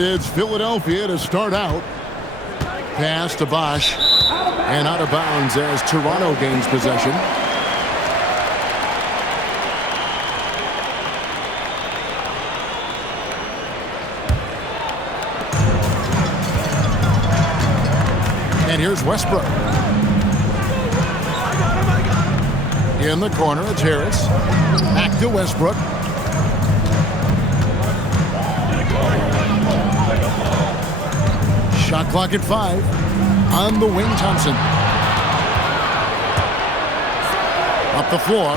And it's Philadelphia to start out. Pass to Bosch. And out of bounds as Toronto gains possession. And here's Westbrook. In the corner, it's Harris. Back to Westbrook. Shot clock at 5. On the wing, Thompson. Up the floor.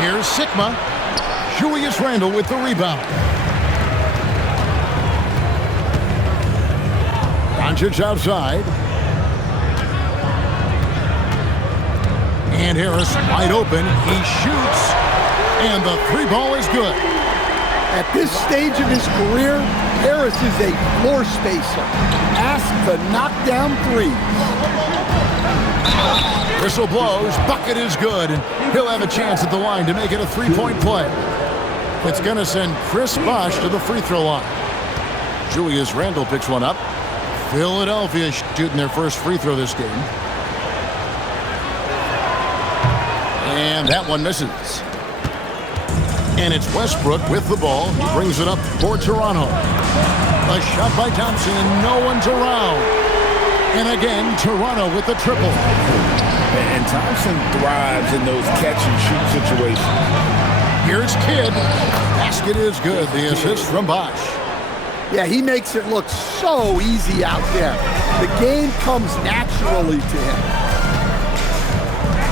Here's Sigma. Julius Randle with the rebound. Doncic outside. And Harris wide open. He shoots. And the three ball is good. At this stage of his career, Harris is a floor spacer. Asked to knock down threes. Whistle blows. Bucket is good. And he'll have a chance at the line to make it a three-point play. It's going to send Chris Bosh to the free throw line. Julius Randle picks one up. Philadelphia shooting their first free throw this game. And that one misses. And it's Westbrook with the ball. He brings it up for Toronto. A shot by Thompson, and no one's around. And again, Toronto with the triple. And Thompson thrives in those catch-and-shoot situations. Here's Kidd. Basket is good. The assist from Bosh. Yeah, he makes it look so easy out there. The game comes naturally to him.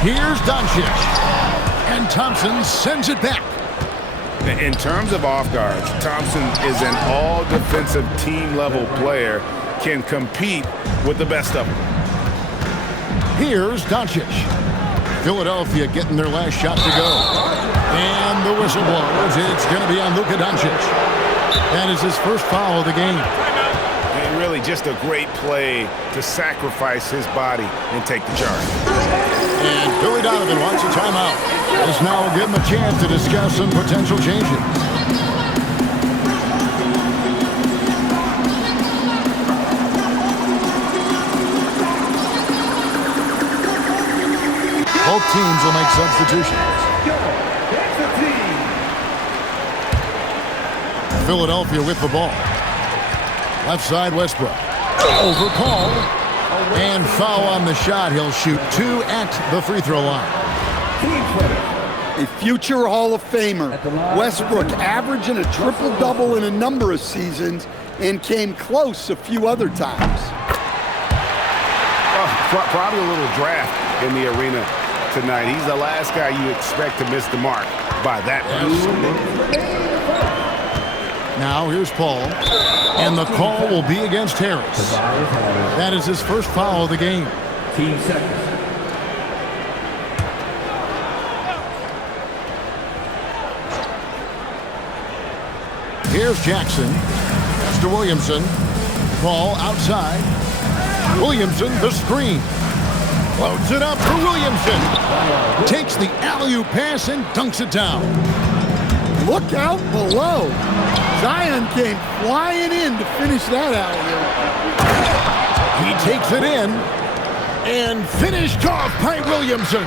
Here's Doncic. And Thompson sends it back. In terms of off guards, Thompson is an all-defensive team-level player, can compete with the best of them. Here's Doncic. Philadelphia getting their last shot to go. And the whistle blows. It's going to be on Luka Doncic. That is his first foul of the game. And really just a great play to sacrifice his body and take the charge. And Billy Donovan wants a timeout. This now will give him a chance to discuss some potential changes. Both teams will make substitutions. Philadelphia with the ball. Left side, Westbrook. Overcalled. And foul on the shot. He'll shoot 2 at the free throw line. A future Hall of Famer. Westbrook averaging a triple-double in a number of seasons and came close a few other times. Probably a little draft in the arena tonight. He's the last guy you expect to miss the mark by that much. Now here's Paul. And the call will be against Harris. That is his first foul of the game. Team seconds. Here's Jackson. To Williamson. Ball outside. Williamson, the screen. Loads it up for Williamson. Takes the alley-oop pass and dunks it down. Look out below. Zion came flying in to finish that alley-oop. He takes it in. And finished off by Williamson.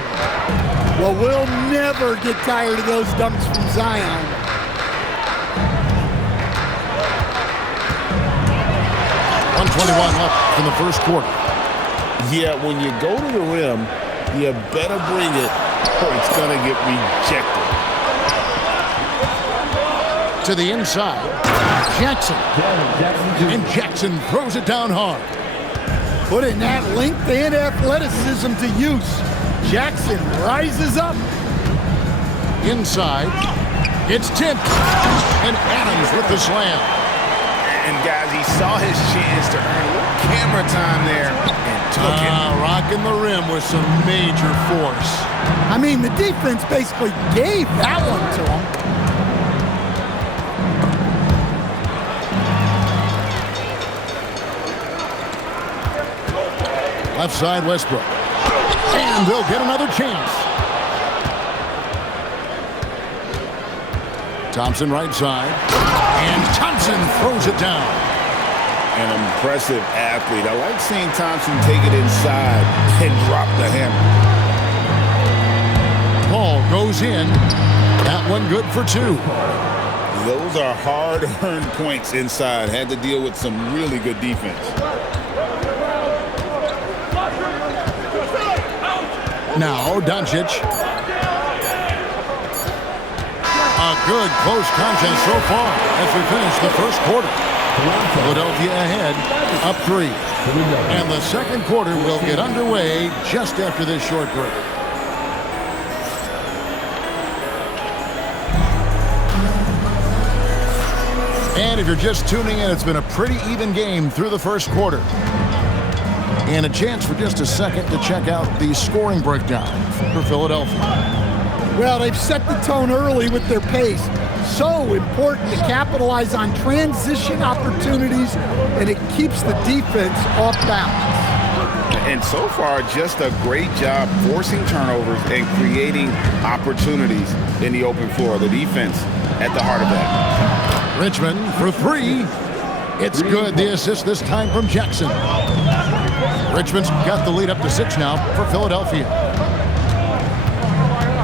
Well, we'll never get tired of those dunks from Zion. Left in the first quarter. Yeah, when you go to the rim, you better bring it or it's going to get rejected. To the inside. Jackson. And Jackson throws it down hard. Putting that length and athleticism to use. Jackson rises up. Inside. It's tipped. And Adams with the slam. And guys, he saw his chance to earn a little camera time there and took it. Rocking the rim with some major force. I mean, the defense basically gave that one to him. Left side, Westbrook. And they'll get another chance. Thompson right side. And Thompson throws it down. an impressive athlete. I like seeing Thompson take it inside and drop the hammer. Ball goes in. That one good for 2. Those are hard-earned points inside. Had to deal with some really good defense. Now Doncic. A good close contest so far as we finish the first quarter. Philadelphia ahead, up 3. And the second quarter will get underway just after this short break. And if you're just tuning in, it's been a pretty even game through the first quarter. And a chance for just a second to check out the scoring breakdown for Philadelphia. Well, they've set the tone early with their pace. So important to capitalize on transition opportunities, and it keeps the defense off balance. And so far, just a great job forcing turnovers and creating opportunities in the open floor. The defense at the heart of that. Richmond for 3. It's good. The assist this time from Jackson. Richmond's got the lead up to 6 now for Philadelphia.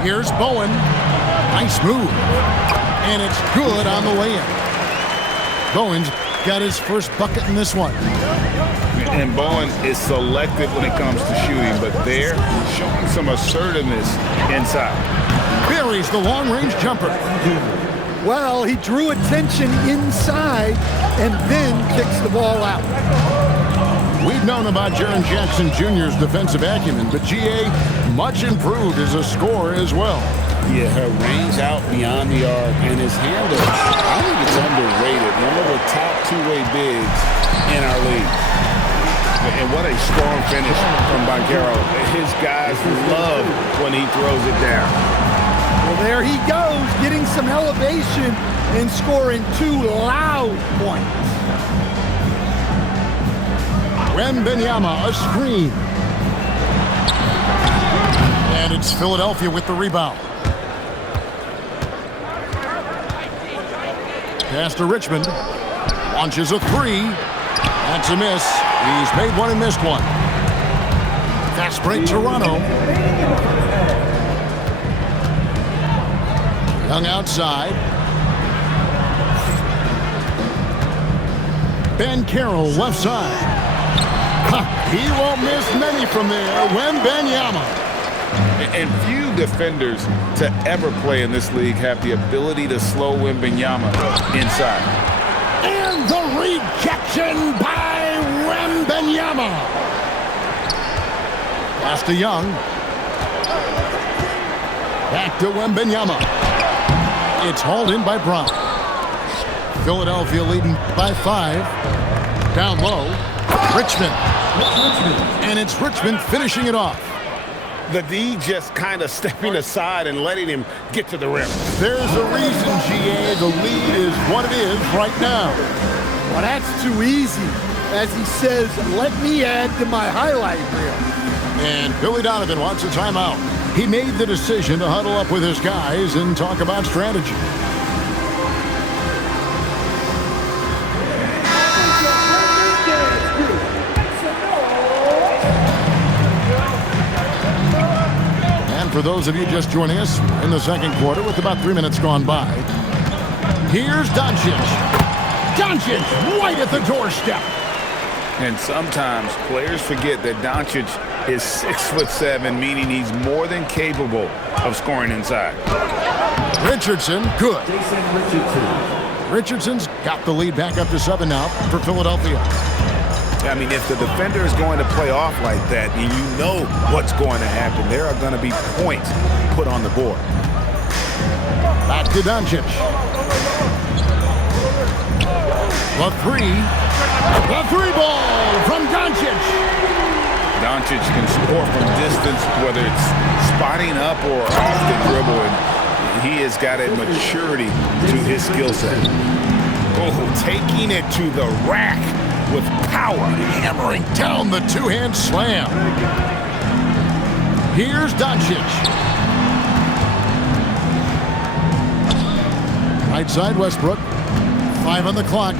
Here's Bowen. Nice move. And it's good on the way in. Bowen's got his first bucket in this one. And Bowen is selective when it comes to shooting, but they're showing some assertiveness inside. Buries the long-range jumper. Well, he drew attention inside and then kicks the ball out. We've known about Jaren Jackson Jr.'s defensive acumen, but G.A. much improved as a scorer as well. Yeah, her range out beyond the arc and his handle, I think it's underrated. One of the top two-way bigs in our league. And what a strong finish from Banchero. His guys love when he throws it down. Well, there he goes, getting some elevation and scoring 2 loud points. Wembanyama, a screen. And it's Philadelphia with the rebound. Pass to Richmond. Launches a 3. That's a miss. He's made one and missed one. Fast break, Toronto. Young outside. Ben Carroll left side. He won't miss many from there. Wembanyama. And few defenders to ever play in this league have the ability to slow Wembanyama inside. And the rejection by Wembanyama. Pass to Young. Back to Wembanyama. It's hauled in by Brown. Philadelphia leading by 5. Down low. Richmond. And it's Richmond finishing it off. The D just kind of stepping aside and letting him get to the rim. There's a reason, GA, the lead is what it is right now. Well, that's too easy. As he says, let me add to my highlight reel. And Billy Donovan wants a timeout. He made the decision to huddle up with his guys and talk about strategy. For those of you just joining us in the second quarter with about 3 minutes gone by, here's Doncic. Doncic right at the doorstep. And sometimes players forget that Doncic is 6'7", meaning he's more than capable of scoring inside. Richardson, good. Richardson's got the lead back up to 7 now for Philadelphia. I mean, if the defender is going to play off like that, and you know what's going to happen, there are going to be points put on the board. Back to Doncic. The 3. The 3 ball from Doncic. Doncic can score from distance, whether it's spotting up or off the dribble, and he has got a maturity to his skill set. Oh, taking it to the rack with power, hammering down the two-hand slam. Here's Doncic. Right side, Westbrook. 5 on the clock.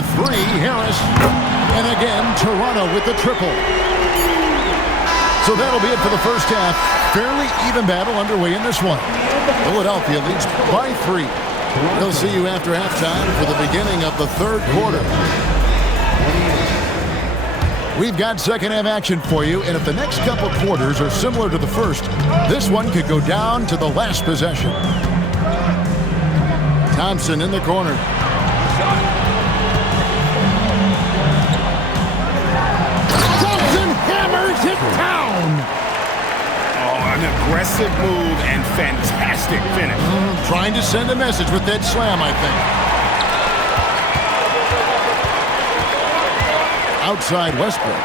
For three, Harris. And again, Toronto with the triple. So that'll be it for the first half. Fairly even battle underway in this one. Philadelphia leads by 3. We'll see you after halftime for the beginning of the third quarter. We've got second half action for you, and if the next couple quarters are similar to the first, this one could go down to the last possession. Thompson in the corner. Thompson hammers it down. Oh, an aggressive move and fantastic finish. Trying to send a message with that slam, I think. Outside Westbrook.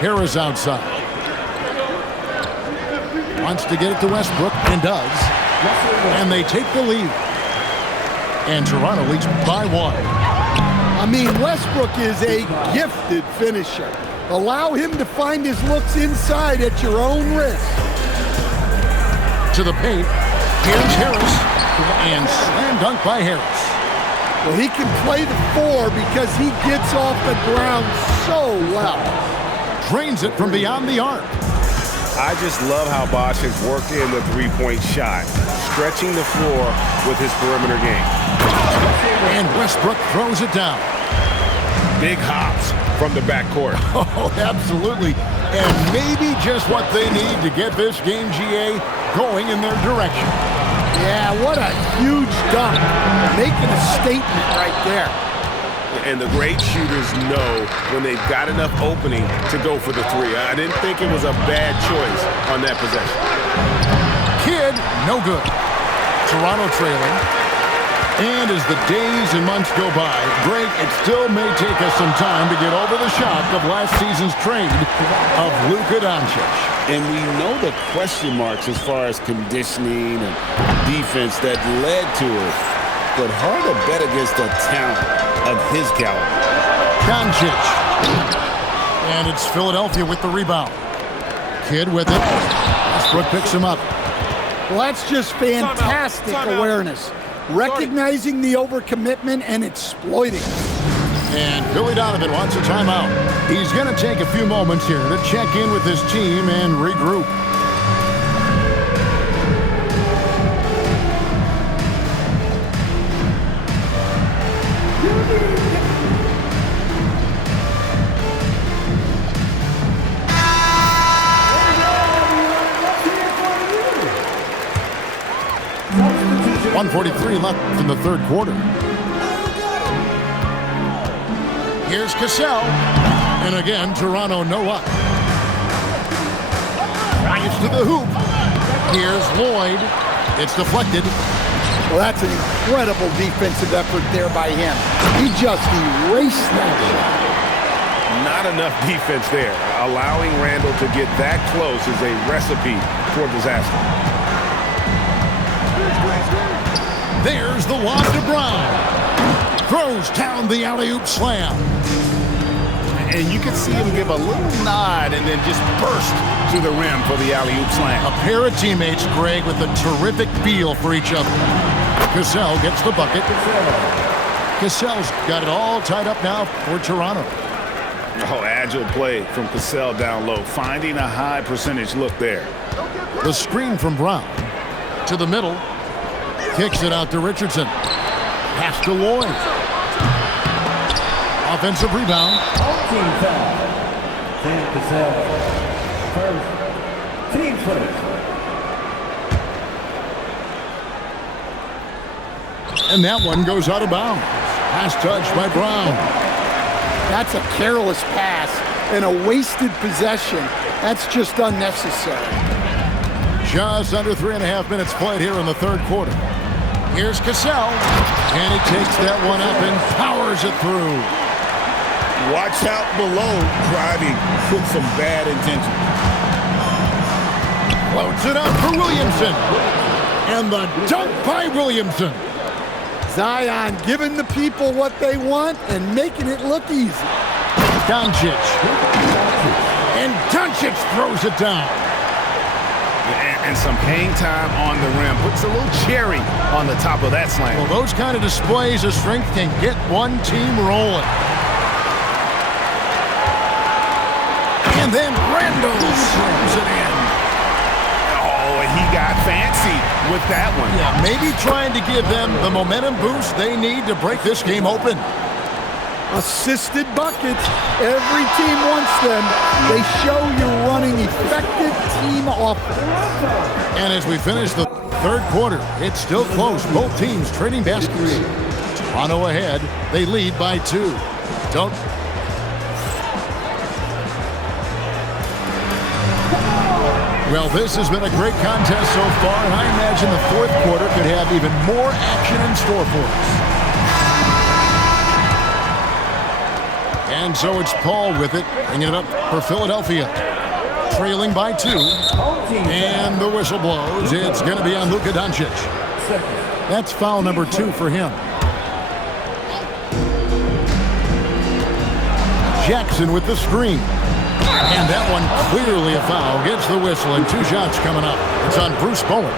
Harris outside. Wants to get it to Westbrook and does. And they take the lead. And Toronto leads by 1. I mean, Westbrook is a gifted finisher. Allow him to find his looks inside at your own risk. To the paint. Here's Harris. And slam dunk by Harris. Well, he can play the 4 because he gets off the ground so well. Drains it from beyond the arc. I just love how Bosh has worked in the three-point shot, stretching the floor with his perimeter game. And Westbrook throws it down. Big hops from the backcourt. Oh, absolutely. And maybe just what they need to get this game, GA, going in their direction. Yeah, what a huge dunk. Making a statement right there. And the great shooters know when they've got enough opening to go for the 3. I didn't think it was a bad choice on that possession. Kidd, no good. Toronto trailing. And as the days and months go by, Greg, it still may take us some time to get over the shock of last season's trade of Luka Doncic. And we know the question marks as far as conditioning and defense that led to it. But hard to bet against a talent of his caliber. Doncic. And it's Philadelphia with the rebound. Kidd with it. Westbrook picks him up. Well, that's just fantastic awareness. Recognizing the overcommitment and exploiting it. And Billy Donovan wants a timeout. He's going to take a few moments here to check in with his team and regroup. .143 left in the third quarter. Here's Cassell. And again, Toronto no luck. Drives to the hoop. Here's Lloyd. It's deflected. Well, that's an incredible defensive effort there by him. He just erased that shot. Not enough defense there. Allowing Randall to get that close is a recipe for disaster. There's the lob to Brown. Throws down the alley-oop slam. And you can see him give a little nod and then just burst to the rim for the alley-oop slam. A pair of teammates, Greg, with a terrific feel for each other. Cassell gets the bucket. Cassell's got it all tied up now for Toronto. Oh, agile play from Cassell down low, finding a high percentage look there. The screen from Brown to the middle. Kicks it out to Richardson. Pass to Lloyd. Offensive rebound. Team foul. Sam Cassell. First. Team first. And that one goes out of bounds. Pass touch by Brown. That's a careless pass and a wasted possession. That's just unnecessary. Just under 3.5 minutes played here in the third quarter. Here's Cassell. And he takes that one up and powers it through. Watch out below, driving with some bad intention. Floats it up for Williamson. And the dunk by Williamson. Zion giving the people what they want and making it look easy. Doncic. And Doncic throws it down. And some hang time on the rim. Puts a little cherry on the top of that slam. Well, those kind of displays of strength can get one team rolling. And then Randall slams it in. Oh, he got fancy with that one. Yeah, maybe trying to give them the momentum boost they need to break this game open. Assisted buckets. Every team wants them. They show you're running effective team offense. And as we finish the third quarter, it's still close. Both teams trading baskets. Toronto ahead. They lead by 2. Don't. Well, this has been a great contest so far, and I imagine the fourth quarter could have even more action in store for us. And so it's Paul with it, bringing it up for Philadelphia. Trailing by 2. And the whistle blows. It's going to be on Luka Doncic. That's foul number 2 for him. Jackson with the screen. And that one clearly a foul. Gets the whistle, and 2 shots coming up. It's on Bruce Bowen.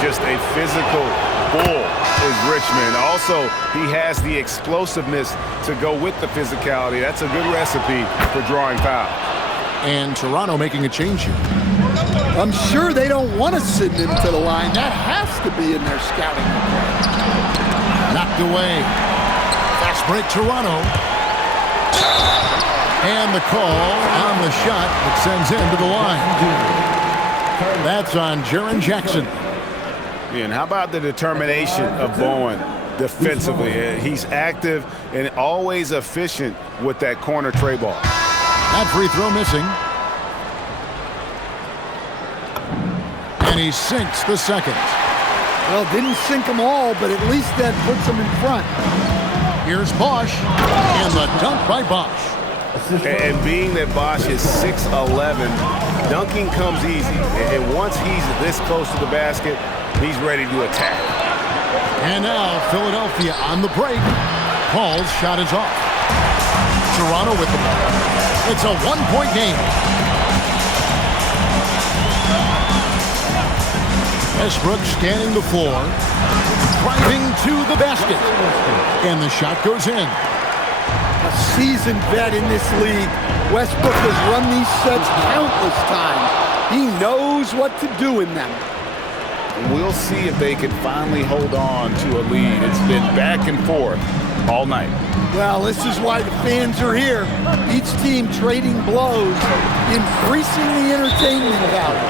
Just a physical bull is Richmond. Also, he has the explosiveness to go with the physicality. That's a good recipe for drawing fouls. And Toronto making a change here. I'm sure they don't want to send him to the line. That has to be in their scouting. Knocked away. Fast break, Toronto. And the call on the shot that sends him to the line. That's on Jaren Jackson. And how about the determination of Bowen defensively? He's active and always efficient with that corner tray ball. That free throw missing. And he sinks the second. Well, didn't sink them all, but at least that puts them in front. Here's Bosch. And the dunk by Bosch. And being that Bosch is 6'11", dunking comes easy. And once he's this close to the basket, he's ready to attack. And now Philadelphia on the break. Paul's shot is off. Toronto with the ball. It's a one-point game. Westbrook scanning the floor. Driving to the basket. And the shot goes in. A seasoned vet in this league. Westbrook has run these sets countless times. He knows what to do in them. We'll see if they can finally hold on to a lead. It's been back and forth all night. Well, this is why the fans are here. Each team trading blows, increasing the entertainment value.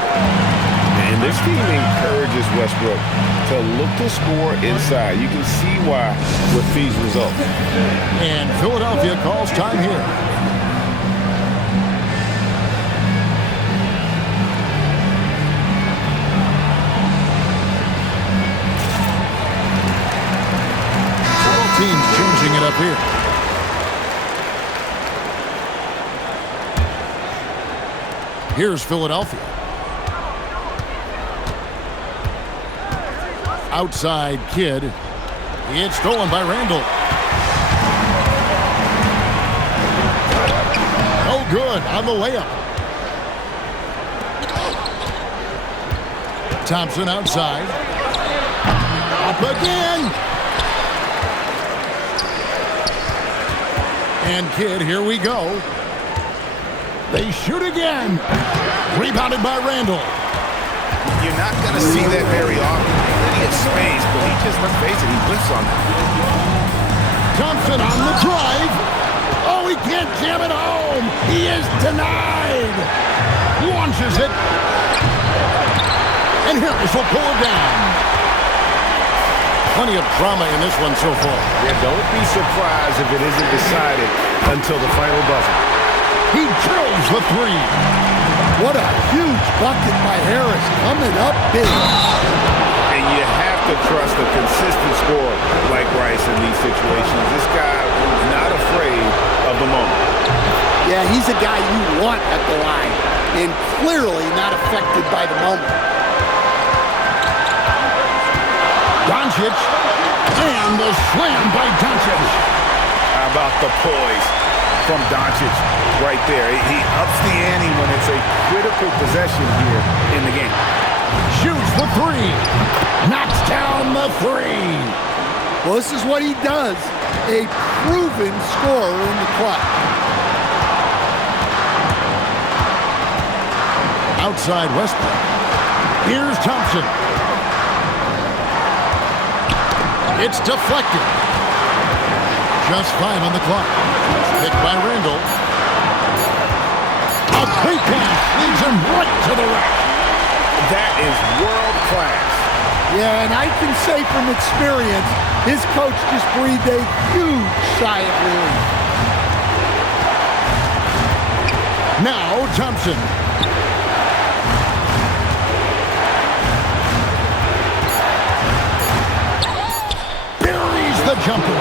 And this team encourages Westbrook to look to score inside. You can see why with these results. And Philadelphia calls time here. Both teams changing it up here. Here's Philadelphia. Outside Kid. It's stolen by Randall. Oh, good on the layup. Thompson outside. Up again. And Kid, here we go. They shoot again. Rebounded by Randall. You're not going to see that very often. Plenty of space, but he just, let's face it, he whiffs on that. Thompson on the drive. Oh, he can't jam it home. He is denied. Launches it. And Harris will pull it down. Plenty of drama in this one so far. Yeah, don't be surprised if it isn't decided until the final buzzer. He drills the three. What a huge bucket by Harris, coming up big. And you have to trust a consistent scorer like Rice in these situations. This guy is not afraid of the moment. Yeah, he's a guy you want at the line, and clearly not affected by the moment. Doncic, and the slam by Doncic. How about the poise from Doncic? right there. He ups the ante when it's a critical possession here in the game. Shoots the three. Knocks down the three. Well, this is what he does. A proven scorer in the clutch. Outside Westbrook. Here's Thompson. It's deflected. Just 5 on the clock. Picked by Randall. A quick pass leads him right to the rack. That is world class. Yeah, and I can say from experience, his coach just breathed a huge sigh of relief. Now Thompson. Buries the jumper.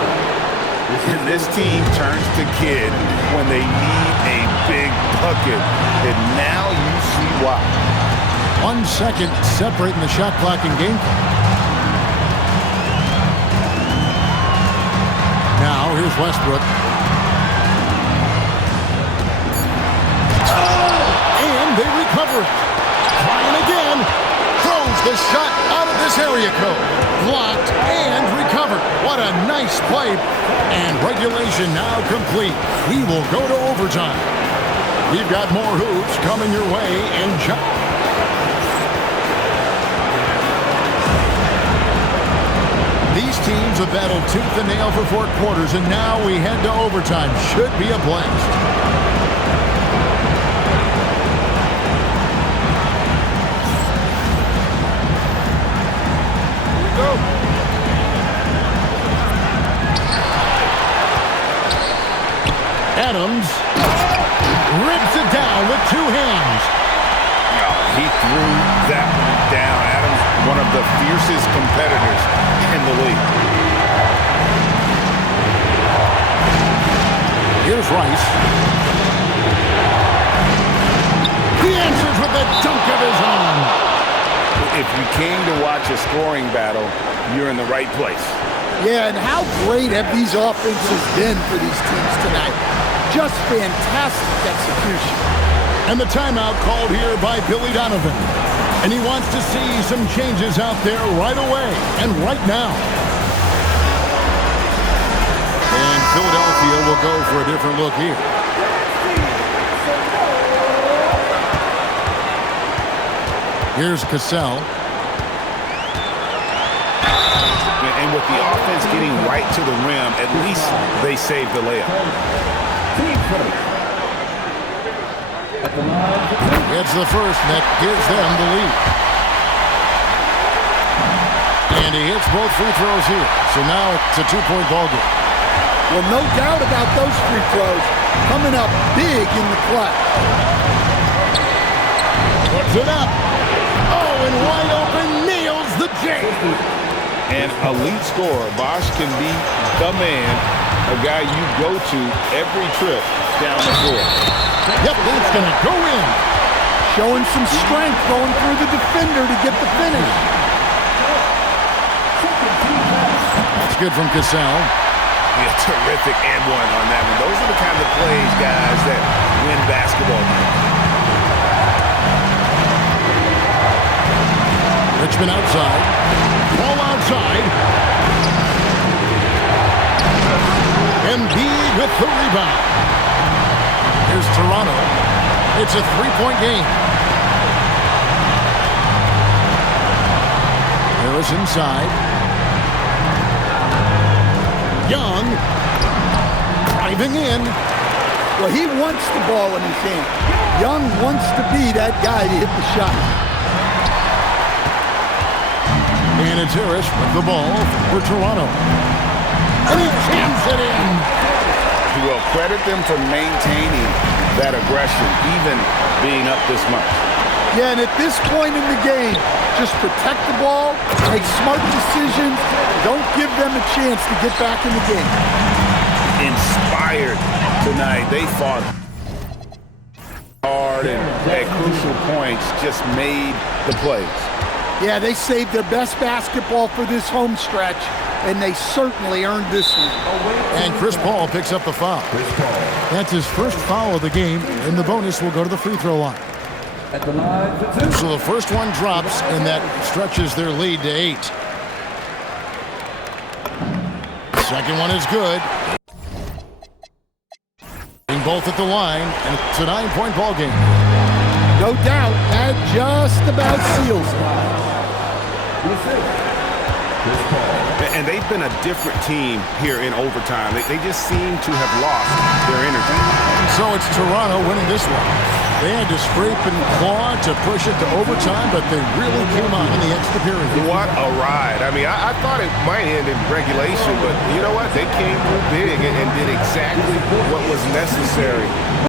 And this team turns to kid when they need a big bucket. And now you see why. 1 second separating the shot clock and game clock. Now here's Westbrook. And they recover it. Trying again. Throws the shot out of this area code. Blocked and recovered. What a nice play. And regulation now complete. We will go to overtime. We've got more hoops coming your way in just... These teams have battled tooth and nail for 4 quarters, and now we head to overtime. Should be a blast. Here we go. Adams rips it down with 2 hands. He threw that one down. Adams, one of the fiercest competitors in the league. Here's Rice. He answers with the dunk of his own. If you came to watch a scoring battle, you're in the right place. Yeah, and how great have these offenses been for these teams tonight? Just fantastic execution. And the timeout called here by Billy Donovan. And he wants to see some changes out there right away and right now. And Philadelphia will go for a different look here. Here's Cassell. And with the offense getting right to the rim, at least they saved the layup. It's the first that gives them the lead. And he hits both free throws here. So now it's a 2-point ball game. Well, no doubt about those free throws coming up big in the clutch. Puts it up. Oh, and wide open, nails the J. An elite scorer, Bosh can be the man, a guy you go to every trip down the floor. Yep, that's going to go in. Showing some strength going through the defender to get the finish. That's good from Cassell. Yeah, terrific and one on that one. Those are the kind of plays, guys, that win basketball games. Richmond outside. Ball outside. Embiid with the rebound. Here's Toronto. It's a 3-point game. Harris inside. Young driving in. Well, he wants the ball in his hand. Young wants to be that guy to hit the shot. And it's Harris with the ball for Toronto. And he jams it in. Well, credit them for maintaining that aggression, even being up this much. Yeah, and at this point in the game, just protect the ball, make smart decisions, don't give them a chance to get back in the game. Inspired tonight. They fought hard and at crucial points just made the plays. Yeah, they saved their best basketball for this home stretch, and they certainly earned this one. And Chris Paul picks up the foul. That's his first foul of the game, and the bonus will go to the free throw line. At the line for 2. So the first one drops, and that stretches their lead to 8. Second one is good. Both at the line, and it's a 9-point ball game. No doubt, that just about seals it. And they've been a different team here in overtime. They just seem to have lost their energy. So it's Toronto winning this one. They had to scrape and claw to push it to overtime, but they really came on in the extra period. What a ride. I mean, I thought it might end in regulation, but you know what? They came through big and did exactly what was necessary.